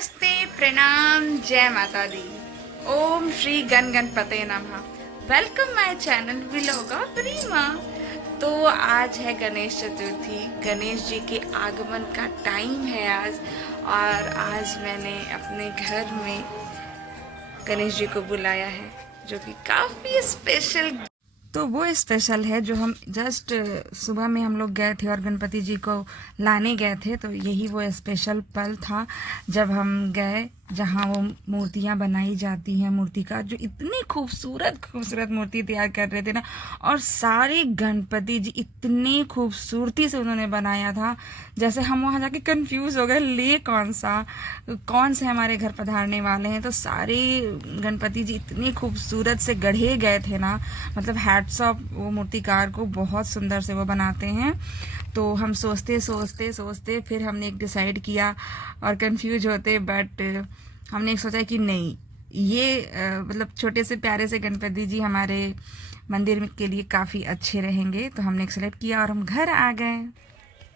नमस्ते, प्रणाम, जय माता दी। ओम श्री गण गणपते नमः। Welcome my channel vlog of Reema. तो आज है गणेश चतुर्थी। गणेश जी के आगमन का टाइम है आज, और आज मैंने अपने घर में गणेश जी को बुलाया है, जो कि काफ़ी स्पेशल। तो वो स्पेशल है जो हम जस्ट सुबह में हम लोग गए थे और गणपति जी को लाने गए थे। तो यही वो स्पेशल पल था जब हम गए जहाँ वो मूर्तियाँ बनाई जाती हैं। मूर्तिकार जो इतनी खूबसूरत मूर्ति तैयार कर रहे थे ना, और सारे गणपति जी इतनी खूबसूरती से उन्होंने बनाया था, जैसे हम वहाँ जाके कंफ्यूज हो गए ले कौन से हमारे घर पधारने वाले हैं। तो सारे गणपति जी इतनी खूबसूरत से गढ़े गए थे ना, मतलब हैट्स ऑफ वो मूर्तिकार को, बहुत सुंदर से वो बनाते हैं। तो हम सोचते फिर हमने एक डिसाइड किया और कंफ्यूज होते, बट हमने एक सोचा कि नहीं, ये मतलब छोटे से प्यारे से गणपति जी हमारे मंदिर के लिए काफ़ी अच्छे रहेंगे। तो हमने एक सेलेक्ट किया और हम घर आ गए।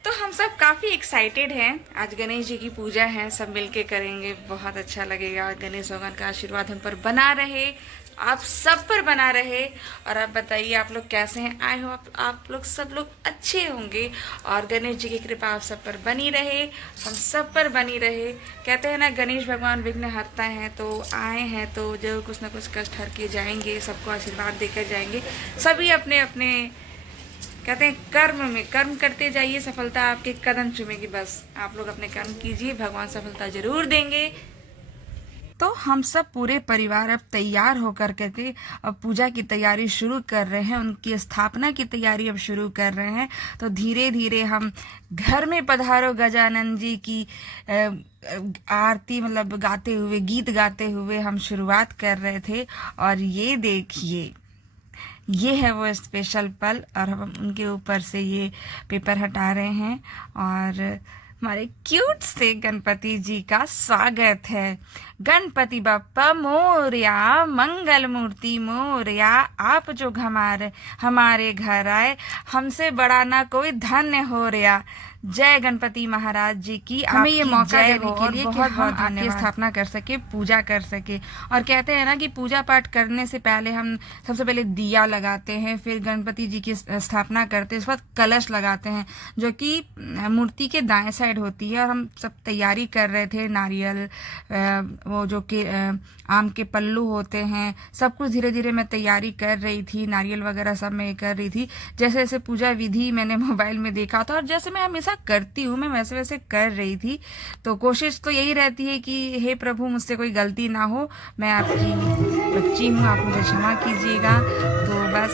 तो हम सब काफ़ी एक्साइटेड हैं। आज गणेश जी की पूजा है, सब मिलके करेंगे, बहुत अच्छा लगेगा। गणेश भगवान का आशीर्वाद हम पर बना रहे, आप सब पर बना रहे। और आप बताइए, आप लोग कैसे हैं? आई हो आप लोग सब लोग अच्छे होंगे, और गणेश जी की कृपा आप सब पर बनी रहे, हम सब पर बनी रहे। कहते हैं ना, गणेश भगवान विघ्न हरता हैं, तो आए हैं तो जरूर कुछ ना कुछ कष्ट हर के जाएंगे, सबको आशीर्वाद देकर जाएंगे। सभी अपने अपने कहते हैं कर्म में कर्म करते जाइए, सफलता आपके कदम चूमेगी। बस आप लोग अपने कर्म कीजिए, भगवान सफलता जरूर देंगे। तो हम सब पूरे परिवार अब तैयार होकर करके अब पूजा की तैयारी शुरू कर रहे हैं, उनकी स्थापना की तैयारी अब शुरू कर रहे हैं। तो धीरे धीरे हम घर में पधारो गजानन जी की आरती मतलब गाते हुए, गीत गाते हुए हम शुरुआत कर रहे थे। और ये देखिए, ये है वो स्पेशल पल, और हम उनके ऊपर से ये पेपर हटा रहे हैं और हमारे क्यूट से गणपति जी का स्वागत है। गणपति बप्पा मोरया, मंगल मूर्ति मोरया, आप जो हमारे घर आए, हमसे बड़ा ना कोई धन्य हो रहा। जय गणपति महाराज जी की, हमें ये मौका देने के लिए बहुत बहुत आपकी स्थापना कर सके, पूजा कर सके। और कहते हैं ना कि पूजा पाठ करने से पहले हम सबसे पहले दिया लगाते हैं, फिर गणपति जी की स्थापना करते हैं, उसके बाद कलश लगाते हैं, जो कि मूर्ति के दाएं साइड होती है। और हम सब तैयारी कर रहे थे, नारियल, वो जो कि आम के पल्लू होते हैं, सब कुछ धीरे धीरे मैं तैयारी कर रही थी, नारियल वगैरह सब मैं कर रही थी। जैसे जैसे पूजा विधि मैंने मोबाइल में देखा था, और जैसे मैं हमेशा करती हूँ, मैं वैसे वैसे कर रही थी। तो कोशिश तो यही रहती है कि हे प्रभु, मुझसे कोई गलती ना हो, मैं आपकी बच्ची हूँ, आप मुझे क्षमा कीजिएगा। तो बस,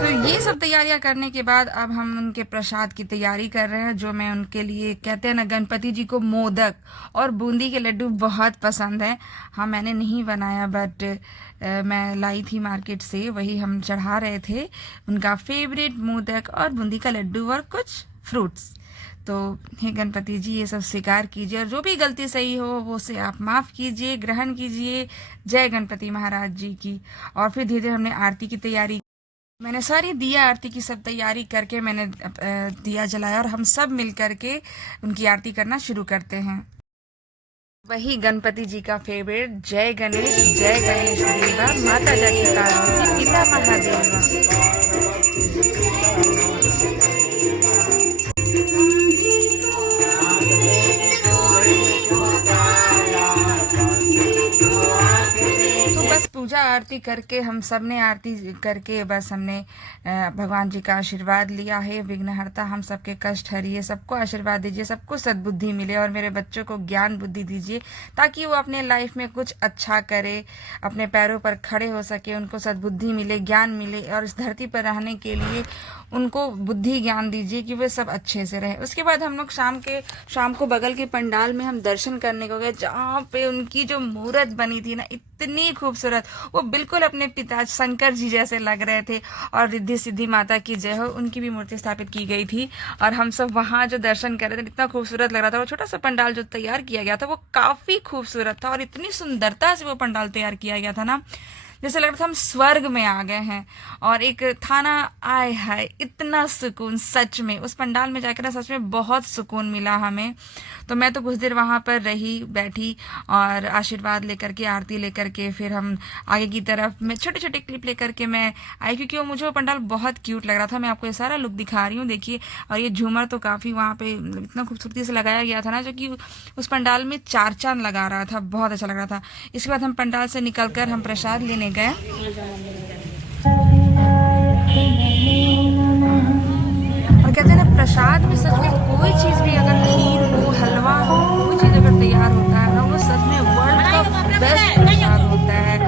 तो ये सब तैयारियां करने के बाद अब हम उनके प्रसाद की तैयारी कर रहे हैं, जो मैं उनके लिए, कहते हैं ना, गणपति जी को मोदक और बूंदी के लड्डू बहुत पसंद है। हाँ, मैंने नहीं बनाया, बट मैं लाई थी मार्केट से, वही हम चढ़ा रहे थे, उनका फेवरेट मोदक और बूंदी का लड्डू और कुछ फ्रूट्स। तो हे गणपति जी, ये सब स्वीकार कीजिए, और जो भी गलती सही हो वो से आप माफ़ कीजिए, ग्रहण कीजिए। जय गणपति महाराज जी की। और फिर धीरे धीरे हमने आरती की तैयारी, मैंने सारी दिया आरती की सब तैयारी करके मैंने दिया जलाया, और हम सब मिल करके उनकी आरती करना शुरू करते हैं। वही गणपति जी का फेवरेट, जय गणेश देवा, माता जाकी पार्वती, पिता महादेवा। पूजा आरती करके हम सब ने आरती करके बस हमने भगवान जी का आशीर्वाद लिया है। विघ्नहर्ता हम सबके कष्ट हरिए, सबको आशीर्वाद दीजिए, सबको सद्बुद्धि मिले, और मेरे बच्चों को ज्ञान बुद्धि दीजिए, ताकि वो अपने लाइफ में कुछ अच्छा करे, अपने पैरों पर खड़े हो सके, उनको सद्बुद्धि मिले, ज्ञान मिले, और इस धरती पर रहने के लिए उनको बुद्धि ज्ञान दीजिए कि वे सब अच्छे से रहे। उसके बाद हम लोग शाम को बगल के पंडाल में हम दर्शन करने को गए, जहाँ पे उनकी जो मूर्त बनी थी ना, इतनी खूबसूरत, वो बिल्कुल अपने पिता शंकर जी जैसे लग रहे थे। और रिद्धि सिद्धि माता की जय हो, उनकी भी मूर्ति स्थापित की गई थी, और हम सब वहाँ जो दर्शन कर रहे थे, इतना खूबसूरत लग रहा था। वो छोटा सा पंडाल जो तैयार किया गया था, वो काफी खूबसूरत था, और इतनी सुंदरता से वो पंडाल तैयार किया गया था ना, जैसे लग रहा था हम स्वर्ग में आ गए हैं। और एक थाना आए है, इतना सुकून, सच में उस पंडाल में जाकर ना सच में बहुत सुकून मिला हमें। तो मैं तो कुछ देर वहाँ पर रही, बैठी और आशीर्वाद लेकर के, आरती लेकर के फिर हम आगे की तरफ मैं छोटे छोटे क्लिप लेकर के मैं आई, क्योंकि मुझे वो पंडाल बहुत क्यूट लग रहा था। मैं आपको ये सारा लुक दिखा रही हूँ, देखिए। और ये झूमर तो काफ़ी वहाँ पे इतना खूबसूरती से लगाया गया था ना, जो कि उस पंडाल में चार चांद लगा रहा था, बहुत अच्छा लग रहा था। इसके बाद हम पंडाल से निकलकर हम प्रसाद लेने गए। और कहते हैं ना, प्रसाद में सच में कोई चीज़ भी, अगर खीर हो, हलवा हो, कोई चीज़ अगर तैयार होता है ना, वो सच में वर्ल्ड का बेस्ट प्रसाद होता है।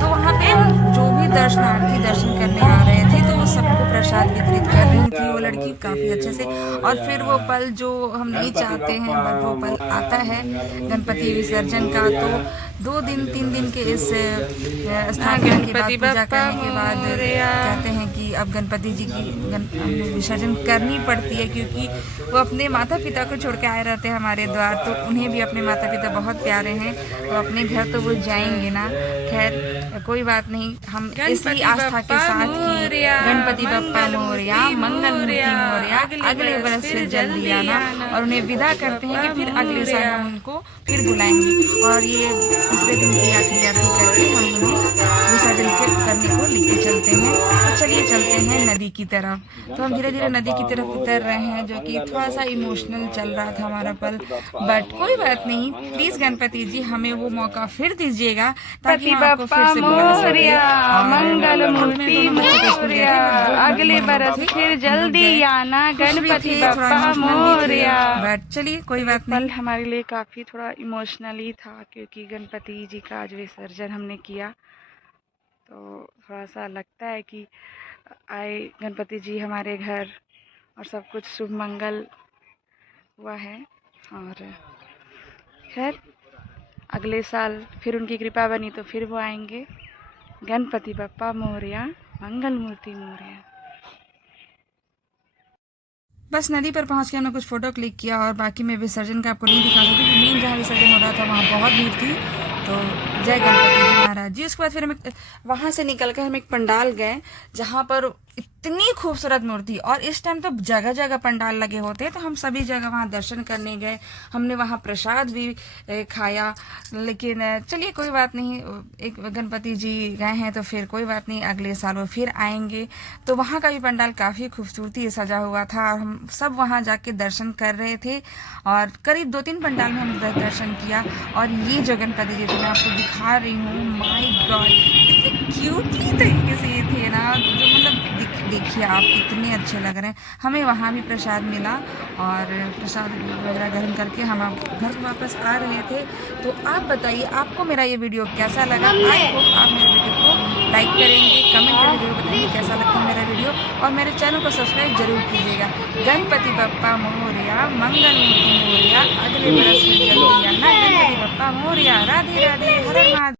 तो वहाँ पे जो भी दर्शनार्थी दर्शन करने आ रहे थे, तो वो सबको प्रसाद वितरित कर रही थी वो लड़की काफ़ी अच्छे से। और फिर वो पल जो हम नहीं चाहते हैं, बट वो पल आता है गणपति विसर्जन का। तो 2 दिन 3 दिन के इस स्थान के बाद, पूजा करने के बाद कहते हैं कि अब गणपति जी की विसर्जन करनी पड़ती है, क्योंकि वो अपने माता पिता को छोड़ के आए रहते हैं हमारे द्वार। तो उन्हें भी अपने माता पिता बहुत प्यारे हैं, तो अपने घर तो वो जाएंगे ना। खैर कोई बात नहीं, हम इसी आस्था के साथ कि गणपति बप्पा मोरया, मंगल मूर्ति मोरया, अगले वर्ष से जल्दी आना, और उन्हें विदा करते हैं कि फिर अगले साल हम उनको फिर बुलाएंगे। और ये दूसरे दिन की आखिरी आरती करके हम उन्हें विसर्जन करने को लेके चलते हैं। तो चलिए चलते हैं नदी की तरफ। तो हम धीरे धीरे नदी की तरफ उतर रहे हैं, जो कि थोड़ा सा इमोशनल चल रहा था हमारा पल, बट कोई बात नहीं। प्लीज गणपति जी हमें वो मौका फिर दीजिएगा, ताकि हम आपको फिर से बुला सके। मंगल मूर्ति मोरया, अगले बरस फिर जल्दी आना, गणपति बप्पा मोरया। बट चलिए कोई बात नहीं, हमारे लिए काफी थोड़ा इमोशनली था, क्योंकि गणपति जी का आज विसर्जन हमने किया। तो थोड़ा सा लगता है कि आए गणपति जी हमारे घर और सब कुछ शुभ मंगल हुआ है। और खैर अगले साल फिर उनकी कृपा बनी तो फिर वो आएंगे। गणपति बप्पा मोरया, मंगल मूर्ति मोरया। बस नदी पर पहुंच के हमने कुछ फ़ोटो क्लिक किया, और बाकी मैं विसर्जन का आपको नहीं दिखा सकती, क्योंकि मेन जहाँ विसर्जन हो रहा था वहाँ बहुत भीड़ थी। तो जय गणपति जी महाराज जी। उसके बाद फिर हम वहाँ से निकलकर हम एक पंडाल गए, जहाँ पर इतनी खूबसूरत मूर्ति, और इस टाइम तो जगह जगह पंडाल लगे होते हैं, तो हम सभी जगह वहाँ दर्शन करने गए। हमने वहाँ प्रसाद भी खाया। लेकिन चलिए कोई बात नहीं, एक गणपति जी गए हैं तो फिर कोई बात नहीं, अगले साल वो फिर आएंगे। तो वहाँ का भी पंडाल काफ़ी खूबसूरती से सजा हुआ था, और हम सब वहाँ जाके दर्शन कर रहे थे। और करीब 2-3 पंडाल में हमने दर्शन किया। और ये जो गणपति जी थे मैं आपको दिखा रही हूँ, माय गॉड कितने क्यूटली तरीके से ये थे ना, जो मतलब देखिए आप कितने अच्छे लग रहे हैं। हमें वहाँ भी प्रसाद मिला, और प्रसाद वगैरह ग्रहण करके हम घर वापस आ रहे थे। तो आप बताइए आपको मेरा ये वीडियो कैसा लगा। आई होप आप मेरे वीडियो को लाइक करेंगे, कमेंट करके जरूर बताइए कैसा लगता है मेरा वीडियो, और मेरे चैनल को सब्सक्राइब जरूर कीजिएगा। गणपति बप्पा मोरया, मंगल मूर्ति मोरया, अगले बरस में जल्दी आना, गणपति बप्पा मोरया। राधे राधे, हर हर महादेव।